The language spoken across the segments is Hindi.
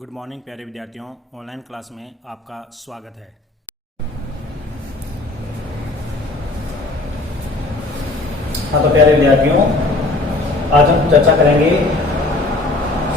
गुड मॉर्निंग प्यारे विद्यार्थियों, ऑनलाइन क्लास में आपका स्वागत है। हाँ तो प्यारे विद्यार्थियों, आज हम चर्चा करेंगे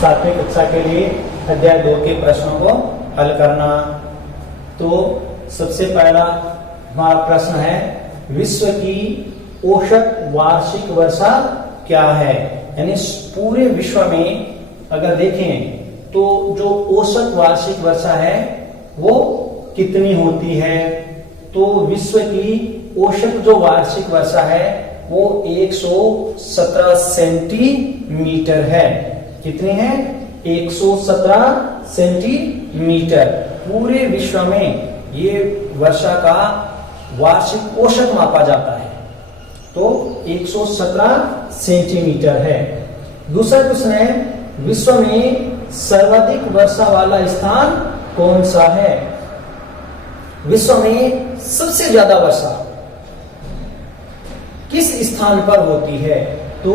7वीं कक्षा के लिए अध्याय 2 के प्रश्नों को हल करना। तो सबसे पहला हमारा प्रश्न है, विश्व की औसत वार्षिक वर्षा क्या है। यानी पूरे विश्व में अगर देखें तो जो औसत वार्षिक वर्षा है वो कितनी होती है। तो विश्व की औसत जो वार्षिक वर्षा है वो 117 सेंटीमीटर है। कितनी है? 117 सेंटीमीटर। पूरे विश्व में ये वर्षा का वार्षिक औसत मापा जाता है, तो 117 सेंटीमीटर है। दूसरा प्रश्न है, विश्व में सर्वाधिक वर्षा वाला स्थान कौन सा है। विश्व में सबसे ज्यादा वर्षा किस स्थान पर होती है। तो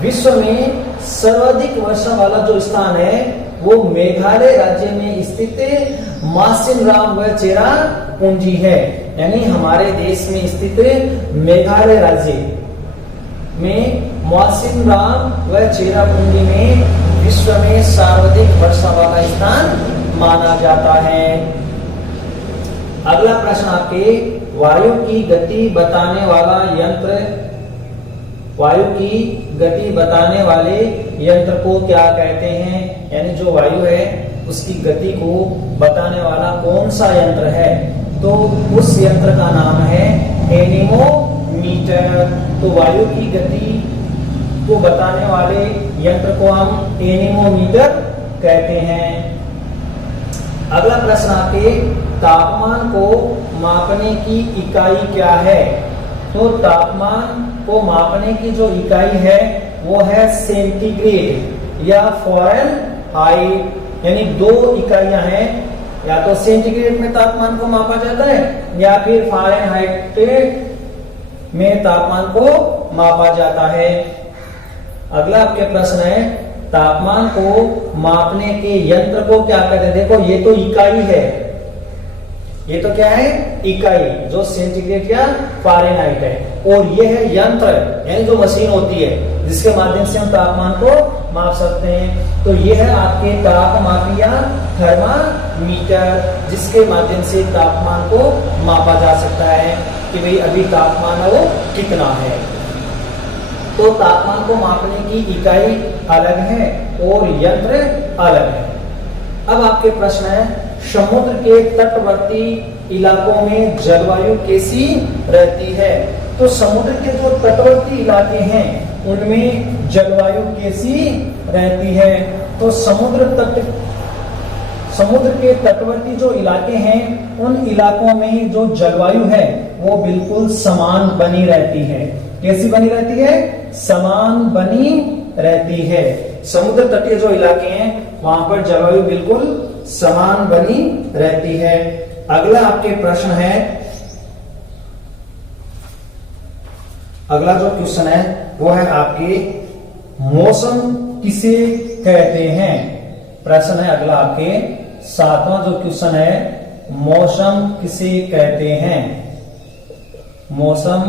विश्व में सर्वाधिक वर्षा वाला जो स्थान है वो मेघालय राज्य में स्थित मासिनराम व चेरापूंजी है। यानी हमारे देश में स्थित मेघालय राज्य में मासिनराम व चेरापूंजी में विश्व में सर्वाधिक वर्षा वाला स्थान माना जाता है। अगला प्रश्न आपके, वायु की गति बताने वाला यंत्र, वायु की गति बताने वाले यंत्र को क्या कहते हैं। यानी जो वायु है उसकी गति को बताने वाला कौन सा यंत्र है। तो उस यंत्र का नाम है एनीमोमीटर। तो वायु की गति को बताने वाले यंत्र को हम एनीमोमीटर कहते हैं। अगला प्रश्न आपके, तापमान को मापने की इकाई क्या है। तो तापमान को मापने की जो इकाई है वो है सेंटीग्रेड या फ़ारेनहाइट। यानी दो इकाइयां हैं, या तो सेंटीग्रेड में तापमान को मापा जाता है या फिर फ़ारेनहाइट में तापमान को मापा जाता है। अगला आपके प्रश्न है, तापमान को मापने के यंत्र को क्या कहते हैं। देखो ये तो इकाई है, ये तो क्या है, इकाई, जो सेंटीग्रेड या फ़ारेनहाइट है, और ये है यंत्र, यानी जो मशीन होती है जिसके माध्यम से हम तापमान को माप सकते हैं। तो ये है आपके तापमापी या थर्मामीटर, जिसके माध्यम से तापमान को मापा जा सकता है कि भाई अभी तापमान वो कितना है। तो तापमान को मापने की इकाई अलग है और यंत्र अलग है। अब आपके प्रश्न है, समुद्र के तटवर्ती इलाकों में जलवायु कैसी रहती है। तो समुद्र के जो तटवर्ती इलाके हैं उनमें जलवायु कैसी रहती है। तो समुद्र के तटवर्ती जो इलाके हैं उन इलाकों में जो जलवायु है वो बिल्कुल समान बनी रहती है। कैसी बनी रहती है? समान बनी रहती है। समुद्र तटीय जो इलाके हैं वहां पर जलवायु बिल्कुल समान बनी रहती है। अगला आपके प्रश्न है, अगला जो क्वेश्चन है वो है आपके, मौसम किसे कहते हैं। प्रश्न है अगला आपके 7वां जो क्वेश्चन है, मौसम किसे कहते हैं। मौसम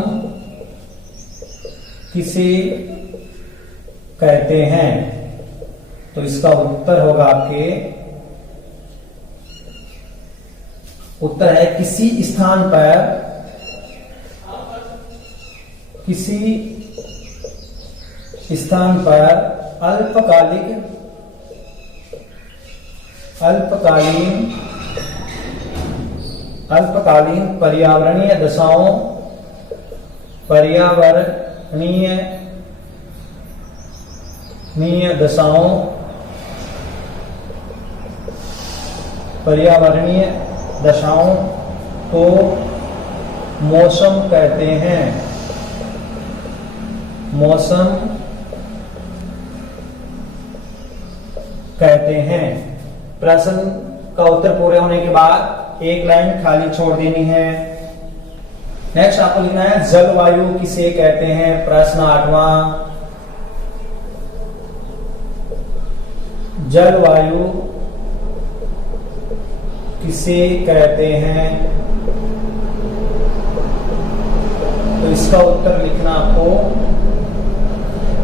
किसे कहते हैं। तो इसका उत्तर होगा आपके, उत्तर है किसी स्थान पर, किसी स्थान पर अल्पकालीन पर्यावरणीय दशाओं, पर्यावरणीय दशाओं को मौसम कहते हैं। मौसम कहते हैं। प्रश्न का उत्तर पूरे होने के बाद एक लाइन खाली छोड़ देनी है। नेक्स्ट आपको लिखना है, जलवायु किसे कहते हैं। प्रश्न 8वां, जलवायु किसे कहते हैं? तो इसका उत्तर लिखना आपको,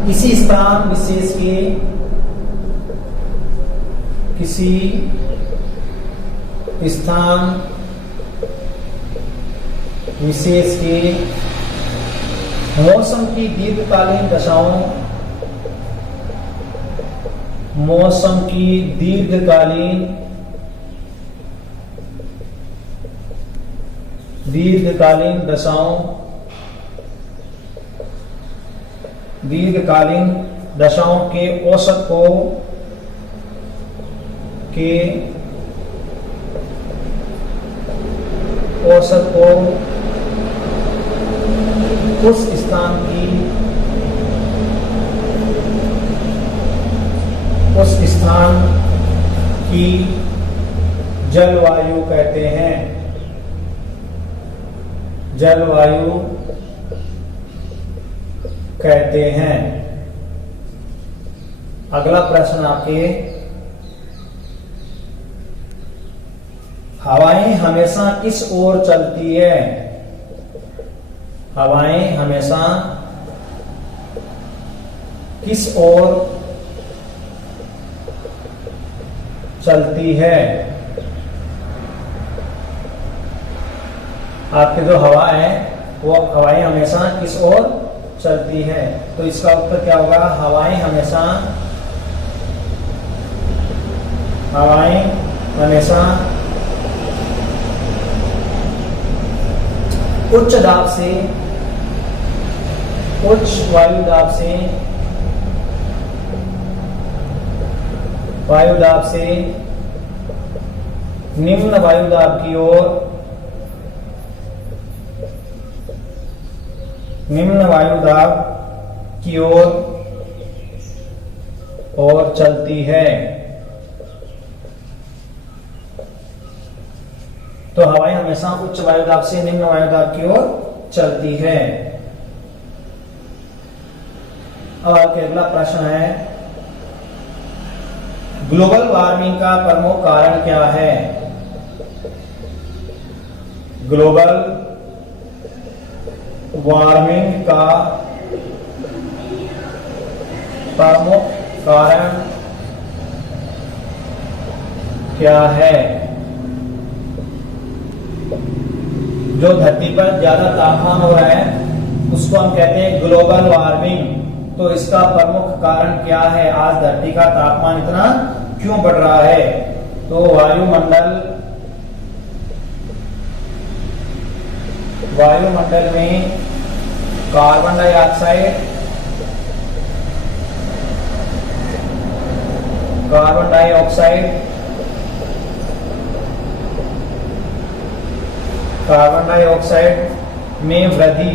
किसी स्थान विशेष के, किसी स्थान विशेष के मौसम की दीर्घकालीन दशाओं, मौसम की दीर्घकालीन दशाओं, दीर्घकालीन दशाओं के औसत को उस स्थान की जलवायु कहते हैं। जलवायु कहते हैं। अगला प्रश्न आपके, हवाएं हमेशा किस ओर चलती है? हवाएं हमेशा किस ओर चलती है? आपकी जो हवा है वो हवाएं हमेशा किस ओर चलती है? तो इसका उत्तर क्या होगा? हवाएं हमेशा उच्च दाब से, उच्च वायु दाब से निम्न वायु दाब की ओर, निम्न वायु दाब की ओर चलती है। तो हवाएं हमेशा उच्च वायु दाब से निम्न वायु दाब की ओर चलती है। अब अगला प्रश्न है, ग्लोबल वार्मिंग का प्रमुख कारण क्या है? ग्लोबल वार्मिंग का प्रमुख कारण क्या है? जो धरती पर ज्यादा तापमान हो रहा है उसको हम कहते हैं ग्लोबल वार्मिंग। तो इसका प्रमुख कारण क्या है? आज धरती का तापमान इतना क्यों बढ़ रहा है? तो वायुमंडल में कार्बन डाइऑक्साइड, कार्बन डाइऑक्साइड में वृद्धि,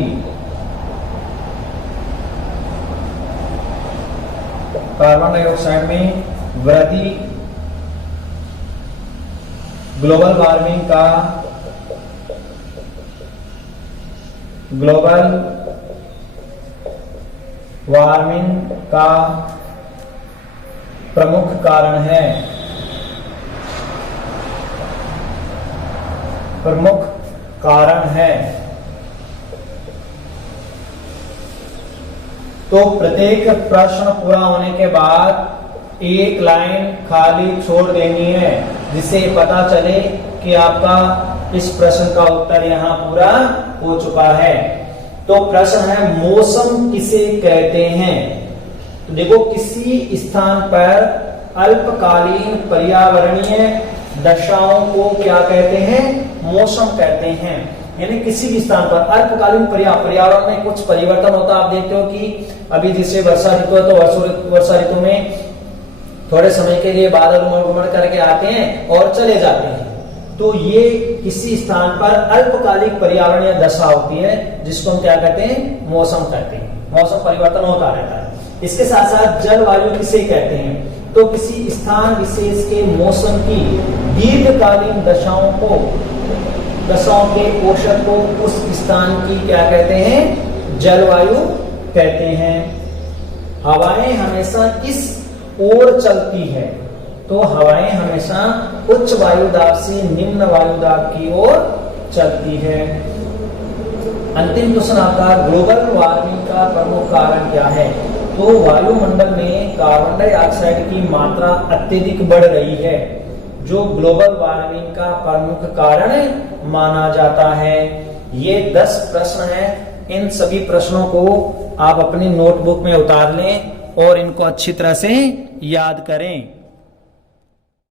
ग्लोबल वार्मिंग का प्रमुख कारण है। तो प्रत्येक प्रश्न पूरा होने के बाद एक लाइन खाली छोड़ देनी है, जिससे पता चले कि आपका इस प्रश्न का उत्तर यहाँ पूरा हो चुका है। तो प्रश्न है, मौसम किसे कहते हैं? तो देखो, किसी स्थान पर अल्पकालीन पर्यावरणीय दशाओं को क्या कहते हैं? मौसम कहते हैं। यानी किसी भी स्थान पर अल्पकालीन पर्यावरण में कुछ परिवर्तन होता है। आप देखते हो कि अभी जैसे वर्षा ऋतु है तो वर्षा ऋतु में थोड़े समय के लिए बादल उमड़ करके आते हैं और चले जाते हैं। तो ये किसी स्थान पर अल्पकालिक पर्यावरणीय दशा होती है, जिसको हम क्या कहते हैं? मौसम कहते हैं। मौसम परिवर्तन होता रहता है। इसके साथ साथ जलवायु किसे कहते हैं? तो किसी स्थान विशेष के मौसम की दीर्घकालीन दशाओं के औसत को उस स्थान की क्या कहते हैं? जलवायु कहते हैं। हवाएं हमेशा किस ओर चलती है? तो हवाएं हमेशा उच्च वायु दाब से निम्न वायु दाब की ओर चलती है। अंतिम क्वेश्चन आपका, ग्लोबल वार्मिंग का प्रमुख कारण क्या है? तो वायुमंडल में कार्बन डाइऑक्साइड की मात्रा अत्यधिक बढ़ रही है, जो ग्लोबल वार्मिंग का प्रमुख कारण माना जाता है। ये 10 प्रश्न हैं। इन सभी प्रश्नों को आप अपनी नोटबुक में उतार लें और इनको अच्छी तरह से याद करें।